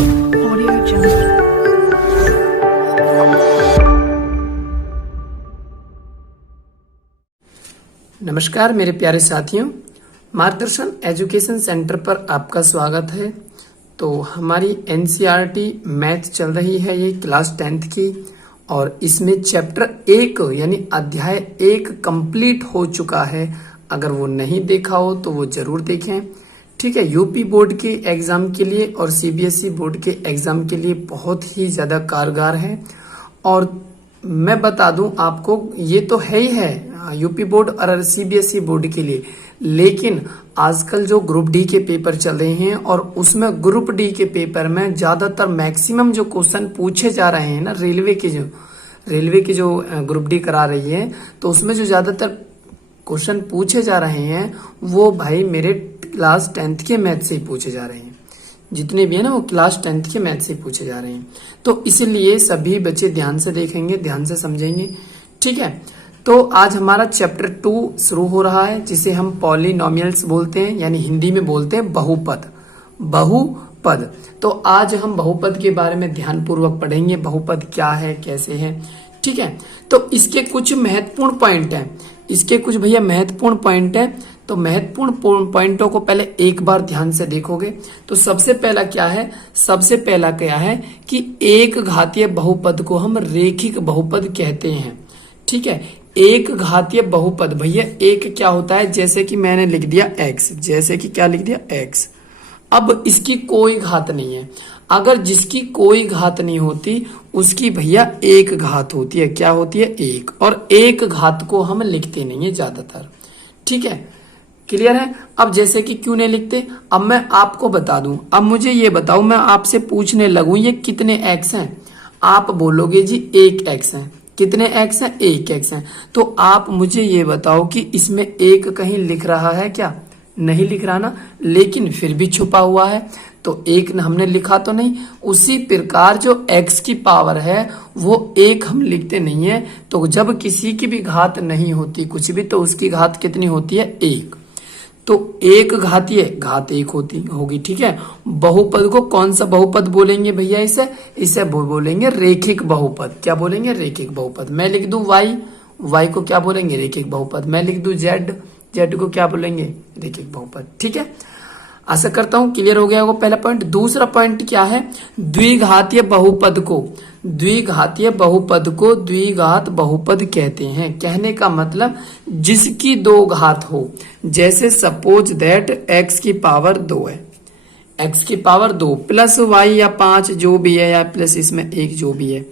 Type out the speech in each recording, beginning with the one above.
Audio Jungle. नमस्कार मेरे प्यारे साथियों, मार्गदर्शन एजुकेशन सेंटर पर आपका स्वागत है। तो हमारी एनसीईआरटी मैथ चल रही है, ये क्लास 10th की, और इसमें चैप्टर 1 यानी अध्याय 1 कंप्लीट हो चुका है। अगर वो नहीं देखा हो तो वो जरूर देखें, ठीक है। यूपी बोर्ड के एग्जाम के लिए और सीबीएसई बोर्ड के एग्जाम के लिए बहुत ही ज्यादा कारगर है। और मैं बता दूं आपको, ये तो है ही है यूपी बोर्ड और सीबीएसई बोर्ड के लिए, लेकिन आजकल जो ग्रुप डी के पेपर चल रहे हैं और उसमें ग्रुप डी के पेपर में ज्यादातर मैक्सिमम जो क्वेश्चन पूछे जा रहे हैं ना, रेलवे की जो ग्रुप डी करा रही है, तो उसमें जो ज्यादातर क्वेश्चन पूछे जा रहे हैं वो भाई मेरे क्लास 10th के मैथ से ही पूछे जा रहे हैं। जितने भी है ना वो क्लास 10th के मैथ से पूछे जा रहे हैं। तो इसलिए सभी बच्चे ध्यान से देखेंगे, ध्यान से समझेंगे, ठीक है। तो आज हमारा चैप्टर 2 शुरू हो रहा है, जिसे हम पॉलिनोमियल्स बोलते हैं, यानी हिंदी में बोलते हैं बहुपद। तो आज हम बहुपद के बारे में ध्यान पूर्वक पढ़ेंगे। बहुपद क्या है, कैसे है, ठीक है। तो इसके कुछ महत्वपूर्ण पॉइंट हैं, इसके कुछ भैया महत्वपूर्ण पॉइंट है। तो महत्वपूर्ण पॉइंटों को पहले एक बार ध्यान से देखोगे तो सबसे पहला क्या है कि एक घातीय बहुपद को हम रेखिक बहुपद कहते हैं, ठीक है। एक घातीय बहुपद भैया, एक क्या होता है, जैसे कि मैंने लिख दिया x, जैसे कि क्या लिख दिया x। अब इसकी कोई घात नहीं है। अगर जिसकी कोई घात नहीं होती उसकी भैया एक घात होती है। क्या होती है? एक। और एक घात को हम लिखते नहीं है ज्यादातर, ठीक है। क्लियर है? अब जैसे कि क्यों नहीं लिखते, अब मैं आपको बता दूं। अब मुझे ये बताओ, मैं आपसे पूछने लगूं ये कितने x हैं, आप बोलोगे जी 1 x है। कितने x हैं? 1 x है। तो आप मुझे ये बताओ कि इसमें एक कहीं लिख रहा है क्या? नहीं लिख रहा ना, लेकिन फिर भी छुपा हुआ है, तो एक हमने लिखा तो नहीं। उसी प्रकार जो x की पावर है वो एक हम लिखते नहीं है। तो जब किसी की भी घात नहीं होती कुछ भी, तो उसकी घात कितनी होती है? 1। तो एक घातीय घात 1 होगी, ठीक है। बहुपद को कौन सा बहुपद बोलेंगे भैया? इसे बोलेंगे रेखिक बहुपद। क्या बोलेंगे? रेखिक बहुपद। मैं लिख दूं y को क्या बोलेंगे? रेखिक बहुपद। मैं लिख दूं z को क्या बोलेंगे? रेखिक बहुपद, ठीक है। आशा करता हूं क्लियर हो गया होगा पहला पॉइंट। दूसरा पॉइंट क्या है? द्विघातीय बहुपद को द्विघात बहुपद कहते हैं। कहने का मतलब जिसकी 2 घात हो। जैसे सपोज दैट x की पावर 2 है, x की पावर 2 प्लस y या 5 जो भी है, या प्लस इसमें 1 जो भी है,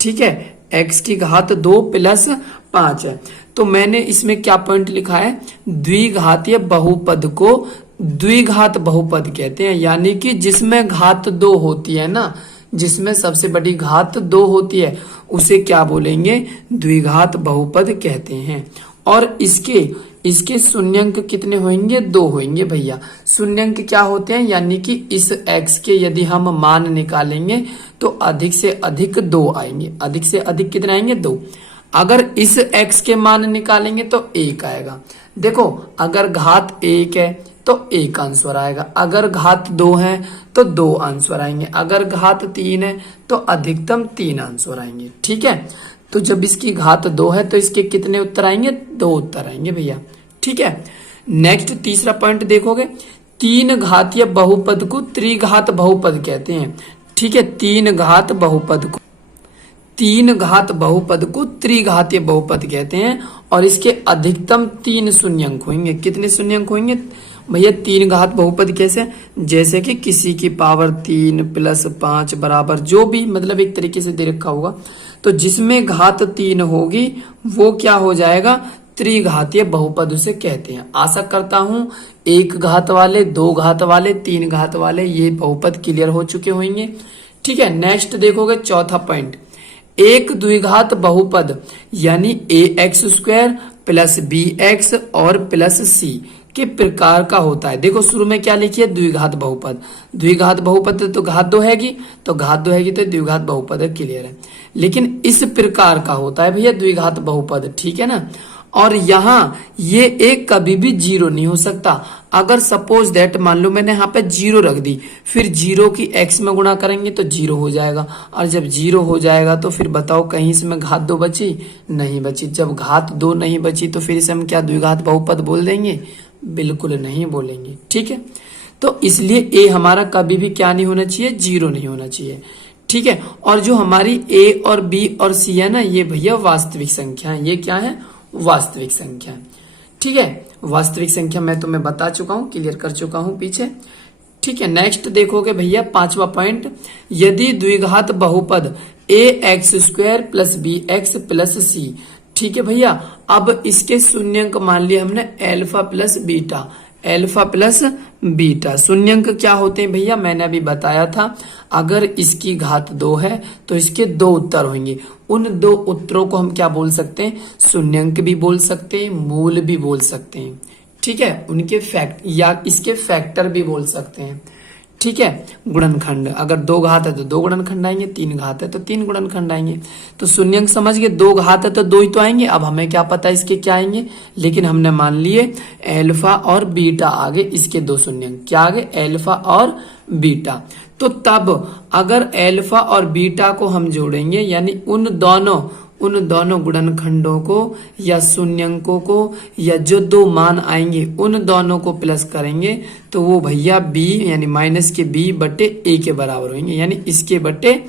ठीक है। x की घात 2 प्लस 5 है। तो मैंने इसमें क्या पॉइंट लिखा है? द्विघातीय बहुपद को द्विघात बहुपद कहते हैं, यानी कि जिसमें घात 2 होती है ना, जिसमें सबसे बड़ी घात 2 होती है, उसे क्या बोलेंगे? द्विघात बहुपद कहते हैं। और इसके शून्यंक कितने होंगे? 2 होंगे भैया। शून्यंक क्या होते हैं? यानी कि इस x के यदि हम मान निकालेंगे तो अधिक से अधिक 2 आएंगे। अधिक से अधिक कितने आएंगे? 2। अगर इस x के मान निकालेंगे तो 1 आएगा। देखो, अगर घात 1 है तो 1 आंसर आएगा, अगर घात 2 है तो 2 आंसर आएंगे, अगर घात 3 है तो अधिकतम 3 आंसर आएंगे, ठीक है। तो जब इसकी घात 2 है तो इसके कितने उत्तर आएंगे? 2 उत्तर आएंगे भैया, ठीक है। नेक्स्ट तीसरा पॉइंट देखोगे, 3 घातीय बहुपद को त्रिघात बहुपद कहते हैं, ठीक है। 3 घात बहुपद को त्रिघातीय बहुपद कहते हैं। और इसके अधिकतम 3 शून्यंक होंगे। कितने शून्यंक होंगे भैया? 3 घात बहुपद कैसे? जैसे कि किसी की पावर 3 प्लस 5 बराबर जो भी, मतलब एक तरीके से दे रखा होगा, तो जिसमें घात 3 होगी वो क्या हो जाएगा? त्रिघातीय बहुपद उसे कहते हैं। आशा करता हूं 1 घात वाले, 2 घात वाले, 3 घात वाले ये बहुपद क्लियर हो चुके होंगे, ठीक है। नेक्स्ट देखोगे चौथा पॉइंट, एक द्विघात बहुपद यानी ax² प्लस bx और प्लस c के प्रकार का होता है। देखो शुरू में क्या लिखिए? द्विघात बहुपद। द्विघात बहुपद तो घात 2 हैगी, तो द्विघात बहुपद क्लियर है। लेकिन इस प्रकार का होता है भैया द्विघात बहुपद, ठीक है ना। और यहाँ ये एक कभी भी जीरो नहीं हो सकता। अगर सपोज दैट मान लो मैंने यहाँ पे जीरो रख दी, फिर जीरो की एक्स में गुणा करेंगे तो जीरो हो जाएगा, और जब जीरो हो जाएगा तो फिर बताओ कहीं इसमें घात दो बची? नहीं बची। जब घात दो नहीं बची तो फिर इसे हम क्या द्विघात बहुपद बोल देंगे? बिल्कुल नहीं बोलेंगे। ठीक है, तो इसलिए ए हमारा कभी भी क्या नहीं होना चाहिए? जीरो नहीं होना चाहिए। ठीक है, और जो हमारी ए और बी और सी है ना, ये भैया वास्तविक संख्या है। ये क्या है? वास्तविक संख्या है। ठीक है, वास्तविक संख्या मैं तुम्हें बता चुका हूं, क्लियर कर चुका हूं पीछे। ठीक है, नेक्स्ट देखोगे भैया 5वां पॉइंट, यदि द्विघात बहुपद a x square plus b x plus c. ठीक है भैया, अब इसके शून्यंक मान लिया हमने alpha plus beta, alpha plus beta. शून्यंक क्या होते हैं भैया? मैंने अभी बताया था, अगर इसकी घात 2 है तो इसके 2 उत्तर होंगे। उन 2 उत्तरों को हम क्या बोल सकते हैं? शून्यंक भी बोल सकते हैं, मूल भी बोल सकते हैं। ठीक है, उनके फैक्ट या इसके फैक्टर भी बोल सकते हैं। ठीक है, गुणनखंड, अगर 2 घात है तो 2 गुणनखंड आएंगे, 3 घात है तो 3 गुणनखंड आएंगे। तो शून्यंक समझ गए, 2 घात है तो 2 ही तो आएंगे। अब हमें क्या पता इसके क्या आएंगे, लेकिन हमने मान लिए एल्फा और बीटा आगे, इसके 2 शून्यंक क्या आगे? एल्फा और बीटा। तो तब अगर एल्फा और बीटा को हम जोड़ेंगे, यानी उन दोनों गुणनखंडों को या शून्यंकों को या जो 2 मान आएंगे उन दोनों को प्लस करेंगे तो वो भैया b यानी माइनस के b बटे a के बराबर होंगे, यानी इसके बटे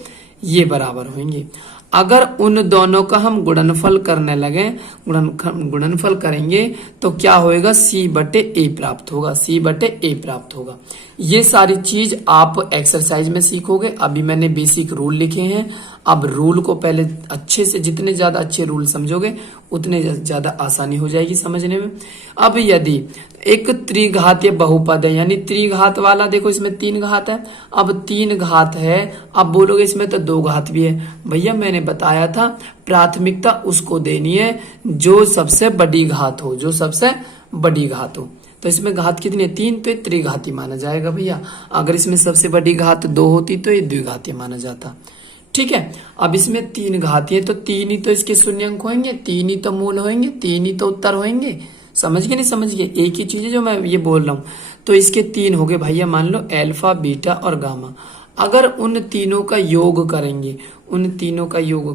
ये बराबर होंगे। अगर उन दोनों का हम गुणनफल करने लगे, गुणनफल करेंगे तो क्या होएगा? c बटे a प्राप्त होगा, c बटे a प्राप्त होगा। ये सारी चीज आप एक्सरसाइज में सीखोगे। अभी मैंने बेसिक रूल लिखे हैं, अब रूल को पहले अच्छे से, जितने ज्यादा अच्छे रूल समझोगे उतने ज्यादा आसानी हो जाएगी समझने में। अब यदि एक त्रिघातीय बहुपद है, यानी त्रिघात वाला, देखो इसमें 3 घात है, अब 3 घात है, अब बोलोगे इसमें तो 2 घात भी है। भैया मैंने बताया था प्राथमिकता उसको देनी है जो सबसे बड़ी घात हो, जो सबसे बड़ी घात हो। तो इसमें घात कितनी है? 3, तो ये त्रिघाती माना जाएगा भैया। अगर इसमें सबसे बड़ी घात 2 होती तो ये द्विघाती माना जाता। ठीक है, अब इसमें 3 घाती है तो 3 ही तो इसके शून्यंक होंगे, 3 ही तो मूल होंगे, 3 ही तो उत्तर होंगे। समझ गए नहीं समझ गए? एक ही चीज है जो मैं ये बोल रहा हूं। तो इसके 3 हो गए भैया, मान लो एल्फा बीटा और गामा। अगर उन तीनों का योग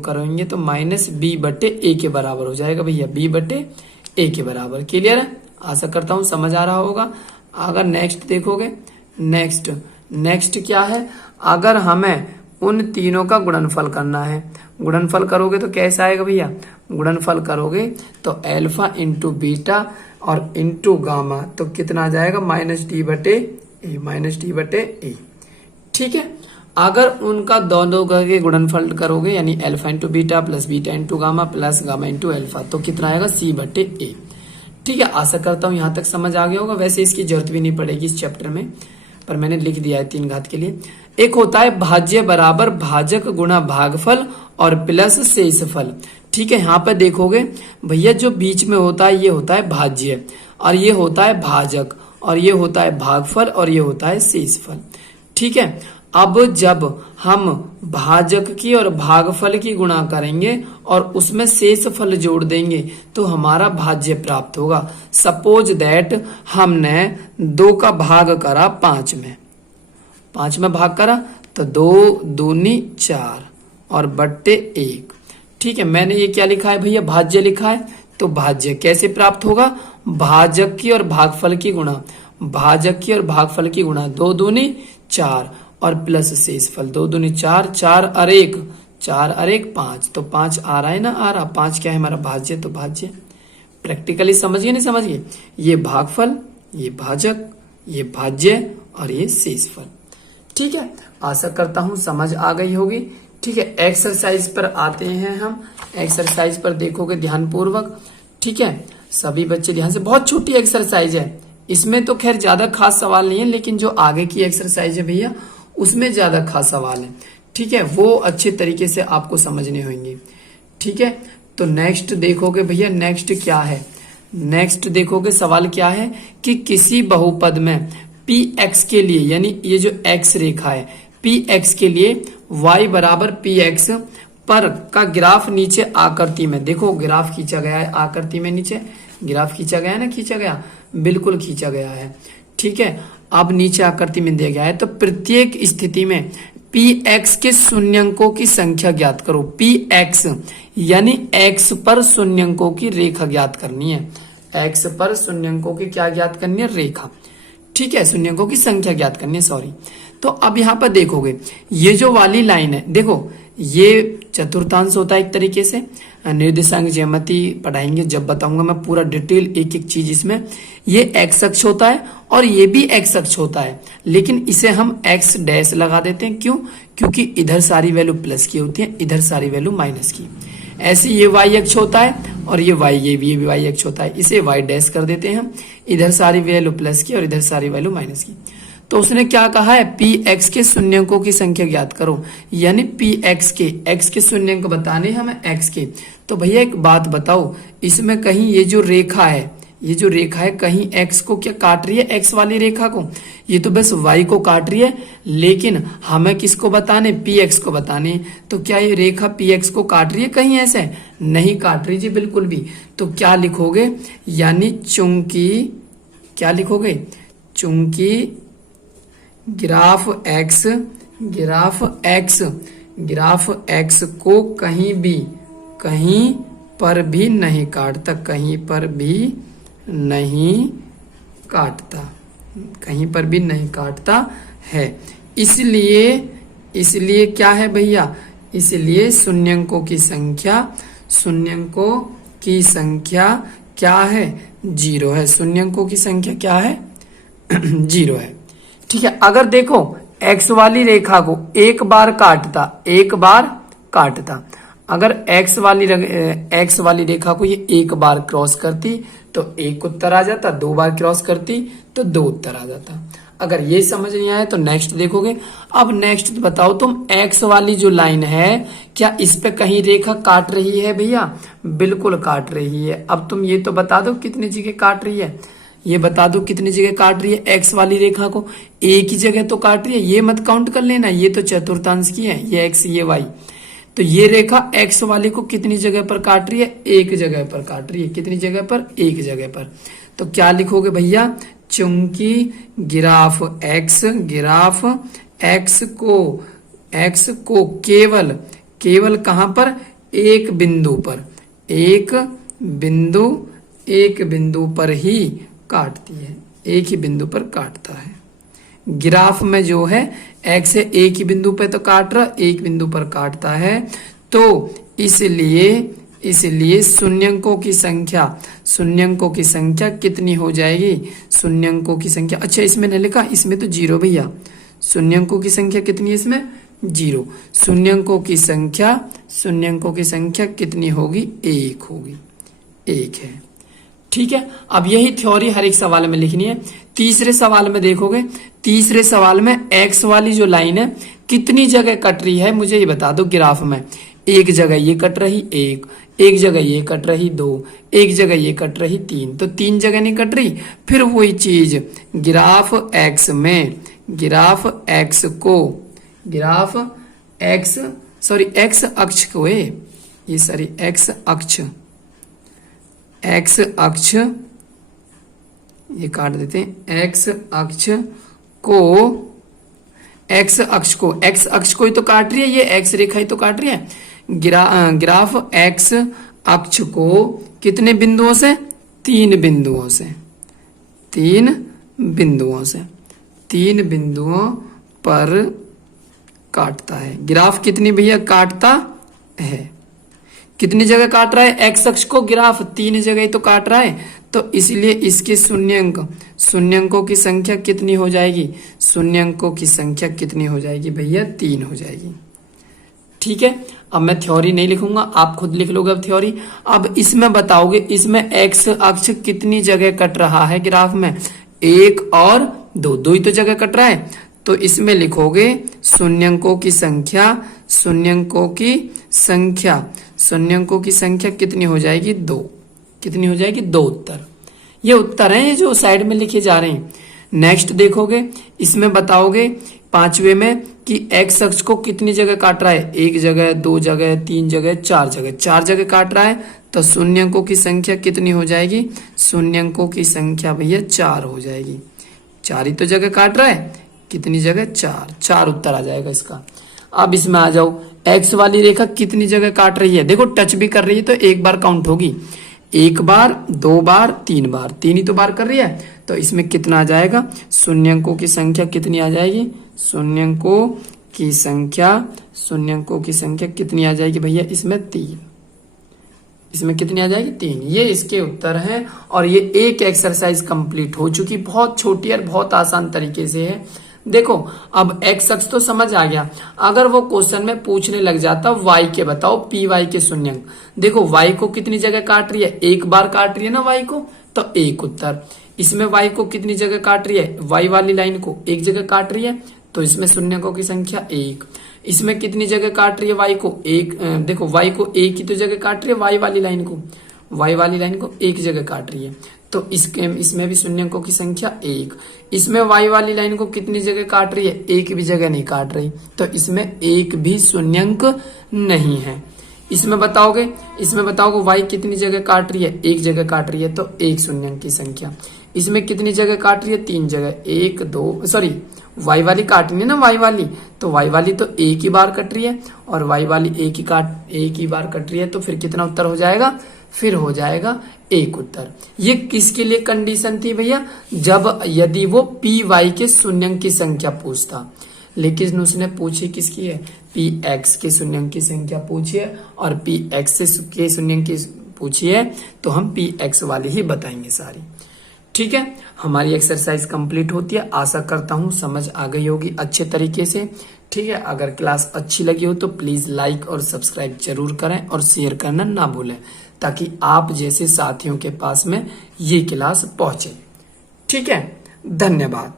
करेंगे तो माइनस बी बटे ए के बराबर हो जाएगा भैया, बी बटे ए के बराबर। क्लियर है? आशा करता हूं समझ आ रहा होगा। अगर नेक्स्ट देखोगे, नेक्स्ट क्या है? अगर हमें उन तीनों का गुणनफल करना है, गुणनफल करोगे तो कैसा आएगा भैया? गुणनफल करोगे तो एल्फा इंटू बीटा और इंटू गामा, तो कितना आ जाएगा? माइनस डी बटे ए। ठीक है, अगर उनका दोनों का गुणनफल करोगे, यानी alpha into beta plus beta into gamma plus gamma into alpha, तो कितना आएगा? सी बटे ए। ठीक है, आशा करता हूं यहां तक समझ आ गया होगा। वैसे इसकी जरूरत भी नहीं पड़ेगी इस चैप्टर में, पर मैंने लिख दिया है 3 घात के लिए। एक होता है भाज्य बराबर भाजक गुणा भागफल और प्लस शेषफल। ठीक है, यहाँ पे देखोगे भैया जो बीच में होता है ये होता है भाज्य, और ये होता है भाजक, और ये होता है भागफल, और ये होता है शेषफल। ठीक है, अब जब हम भाजक की और भागफल की गुणा करेंगे और उसमें शेषफल जोड़ देंगे तो हमारा भाज्य प्राप्त होगा। सपोज दैट हमने 2 का भाग करा 5 में भाग करा तो 2 दूनी 4 और बट्टे 1। ठीक है, मैंने ये क्या लिखा है भैया? भाज्य लिखा है। तो भाज्य कैसे प्राप्त होगा? भाजक की और भागफल की गुणा, 2 दूनी 4 और प्लस शेषफल, 2 दूनी 4, 4 और 1 5, तो 5 आ रहा है ना? आ रहा। 5 क्या है हमारा? भाज्य। तो भाज्य प्रैक्टिकली समझ गए नहीं समझ गए? ये भागफल, ये भाजक, ये भाज्य और ये शेषफल। ठीक है, आशा करता हूं समझ आ गई होगी। ठीक है, एक्सरसाइज पर आते हैं हम। एक्सरसाइज पर देखोगे ध्यान पूर्वक। ठीक है, सभी बच्चे ध्यान से, बहुत छोटी एक्सरसाइज है, इसमें तो खैर ज्यादा खास सवाल नहीं है, लेकिन जो आगे की एक्सरसाइज है भैया उसमें ज्यादा खास सवाल है। ठीक है, वो अच्छे तरीके से आपको समझने होंगे। ठीक है, तो नेक्स्ट देखोगे भैया, नेक्स्ट क्या है? नेक्स्ट देखोगे सवाल क्या है कि किसी बहुपद में पी एक्स के लिए, यानी ये जो एक्स रेखा है, पी एक्स के लिए y बराबर पी एक्स पर का ग्राफ नीचे आकृति में, देखो ग्राफ खींचा गया है आकृति में, नीचे ग्राफ खींचा गया है ना, खींचा गया, बिल्कुल खींचा गया है, ठीक है। अब नीचे आकृति में दिया गया है, तो प्रत्येक स्थिति में px के शून्यंकों की संख्या ज्ञात करो। px यानी x पर शून्यंकों की रेखा ज्ञात करनी है, x पर शून्यंकों की क्या ज्ञात करनी है, रेखा, ठीक है, शून्यंकों की संख्या ज्ञात करनी है, सॉरी। तो अब यहाँ पर देखोगे ये जो वाली लाइन है, देखो ये चतुर्थांश होता है एक तरीके से, निर्देशांक ज्यामिति पढ़ाएंगे जब बताऊंगा मैं पूरा डिटेल एक एक चीज इसमें। ये एक्स अक्ष होता है और ये भी एक्स अक्ष होता है, लेकिन इसे हम एक्स डैश लगा देते हैं, क्यों, क्योंकि इधर सारी वैल्यू प्लस की होती है, इधर सारी वैल्यू माइनस की। ऐसे ये वाई अक्ष होता है और ये वाई, ये भी वाई अक्ष होता है, इसे वाई डैश कर देते हैं हम, इधर सारी वैल्यू प्लस की और इधर सारी वैल्यू माइनस की। तो उसने क्या कहा है, पी एक्स के शून्यंकों की संख्या ज्ञात करो, यानी पी एक्स के शून्यंक बताने हमें एक्स के। तो भैया एक बात बताओ, इसमें कहीं ये जो रेखा है, ये जो रेखा है कहीं एक्स को क्या काट रही है, एक्स वाली रेखा को, ये तो बस वाई को काट रही है, लेकिन हमें किसको बताने, पी एक्स को बताने। तो क्या ये रेखा पी एक्स को काट रही है, कहीं ऐसे नहीं काट रही जी, बिल्कुल भी। तो क्या लिखोगे, यानी चूंकि, क्या लिखोगे, चूंकि ग्राफ एक्स को कहीं पर भी नहीं काटता, कहीं पर भी नहीं काटता, कहीं पर भी नहीं काटता है। इसलिए क्या है भैया, इसलिए शून्यंकों की संख्या क्या है, 0 है। शून्यंकों की संख्या क्या है, 0 है, ठीक है। अगर देखो एक्स वाली रेखा को एक बार काटता, अगर एक्स वाली रेखा को ये एक बार क्रॉस करती तो एक उत्तर आ जाता, 2 बार क्रॉस करती तो 2 उत्तर आ जाता। अगर ये समझ नहीं आया तो नेक्स्ट देखोगे। अब नेक्स्ट बताओ तुम, एक्स वाली जो लाइन है क्या इस पे कहीं रेखा काट रही है भैया, बिल्कुल काट रही है। अब तुम ये तो बता दो कितनी जगह काट रही है, ये बता दो कितनी जगह काट रही है, एक्स वाली रेखा को एक ही जगह तो काट रही है, ये मत काउंट कर लेना, ये तो चतुर्थांश की है, ये एक्स ये वाई। तो ये रेखा एक्स वाली को कितनी जगह पर काट रही है, एक जगह पर काट रही है, कितनी जगह पर, एक जगह पर। तो क्या लिखोगे भैया, चूंकि ग्राफ एक्स को केवल कहां पर, एक बिंदु पर ही काटती है, एक ही बिंदु पर काटता है। ग्राफ में जो है एक्स है, एक ही बिंदु पे तो काट रहा, एक बिंदु पर काटता है। तो इसलिए शून्यंकों की संख्या कितनी हो जाएगी, शून्यंकों की संख्या, अच्छा इसमें नहीं लिखा, इसमें तो 0 भैया, शून्यंकों की संख्या कितनी है इसमें, 0। शून्यंकों की संख्या कितनी होगी, 1 होगी, 1 है, ठीक है। अब यही थ्योरी हर एक सवाल में लिखनी है। तीसरे सवाल में देखोगे, तीसरे सवाल में एक्स वाली जो लाइन है कितनी जगह कट रही है मुझे ये बता दो। ग्राफ में एक जगह ये कट रही, एक जगह ये कट रही, 2, एक जगह ये कट रही, 3, तो 3 जगह नहीं कट रही। फिर वही चीज ग्राफ एक्स में, एक्स अक्ष को, एक्स अक्ष ये काट देते हैं, एक्स अक्ष को ही तो काट रही है, ये एक्स रेखा ही तो काट रही है। ग्राफ एक्स अक्ष को कितने बिंदुओं से, 3 बिंदुओं पर काटता है। ग्राफ कितनी भैया काटता है, कितनी जगह काट रहा है, एक्स अक्ष को ग्राफ 3 जगह ही तो काट रहा है। तो इसलिए इसके शून्यंकों की संख्या कितनी हो जाएगी, शून्यंकों की संख्या कितनी हो जाएगी भैया, 3 हो जाएगी, ठीक है। अब मैं थ्योरी नहीं लिखूंगा, आप खुद लिख लोगे अब थ्योरी। अब इसमें बताओगे, इसमें एक्स अक्ष कितनी जगह कट रहा है ग्राफ में, 1 और 2 ही तो जगह कट रहा है। तो इसमें लिखोगे शून्यंकों की संख्या कितनी हो जाएगी, 2। कितनी हो जाएगी, 2 उत्तर। ये उत्तर हैं, ये जो साइड में लिखे जा रहे हैं। नेक्स्ट देखोगे, इसमें बताओगे 5वें में कि एक्स अक्ष को कितनी जगह काट रहा है, एक जगह, दो जगह, तीन जगह, चार जगह, चार जगह काट रहा है, तो शून्यंकों की संख्या कितनी हो जाएगी, शून्यंकों की संख्या भैया 4 हो जाएगी। 4 ही तो जगह काट रहा है, कितनी जगह, 4, 4 उत्तर आ जाएगा इसका। अब इसमें आ जाओ, एक्स वाली रेखा कितनी जगह काट रही है, देखो टच भी कर रही है तो एक बार काउंट होगी, एक बार, दो बार, तीन बार, तीन ही तो बार कर रही है, तो इसमें कितना आ जाएगा, शून्यंकों की संख्या कितनी आ जाएगी, शून्यंकों की संख्या कितनी आ जाएगी भैया, इसमें 3, इसमें कितनी आ जाएगी, 3। ये इसके उत्तर हैं और ये एक एक्सरसाइज कंप्लीट हो चुकी, बहुत छोटी और बहुत आसान तरीके से है। देखो अब एक्स अक्ष तो समझ आ गया, अगर वो क्वेश्चन में पूछने लग जाता वाई के बताओ पी वाई के शून्यंक, देखो वाई को कितनी जगह काट रही है, एक बार काट रही है ना वाई को, तो एक उत्तर। इसमें वाई को कितनी जगह काट रही है, वाई वाली लाइन को एक जगह काट रही है, तो इसमें शून्यकों की संख्या 1। इसमें कितनी जगह काट रही है वाई को, एक, देखो वाई को एक ही तो जगह काट रही है, वाई वाली लाइन को एक जगह काट रही है, तो इसमें भी शून्यकों की संख्या 1। इसमें वाई वाली लाइन को कितनी जगह काट रही है, एक भी जगह नहीं काट रही, तो इसमें एक भी शून्यंक नहीं है। इसमें बताओगे वाई कितनी जगह काट रही है, एक जगह काट रही है, तो एक शून्यंक की संख्या। इसमें कितनी जगह काट रही है, 3 जगह, एक, दो, सॉरी वाई वाली काटनी है ना, वाई वाली, तो वाई वाली तो एक ही बार कट रही है और वाई वाली एक ही बार कट रही है, तो फिर कितना उत्तर हो जाएगा, फिर हो जाएगा एक उत्तर। ये किसके लिए कंडीशन थी भैया, जब यदि वो पी वाई के शून्यंक की संख्या पूछता, लेकिन उसने पूछी किसकी है, पी एक्स के शून्यंक की संख्या पूछी है और पी एक्स के शून्यंक की पूछी है, तो हम पी एक्स वाली ही बताएंगे सारी। ठीक है, हमारी एक्सरसाइज कंप्लीट होती है। आशा करता हूं समझ आ गई होगी अच्छे तरीके से। ठीक है, अगर क्लास अच्छी लगी हो तो प्लीज लाइक और सब्सक्राइब जरूर करें और शेयर करना ना भूलें, ताकि आप जैसे साथियों के पास में ये क्लास पहुंचे। ठीक है, धन्यवाद।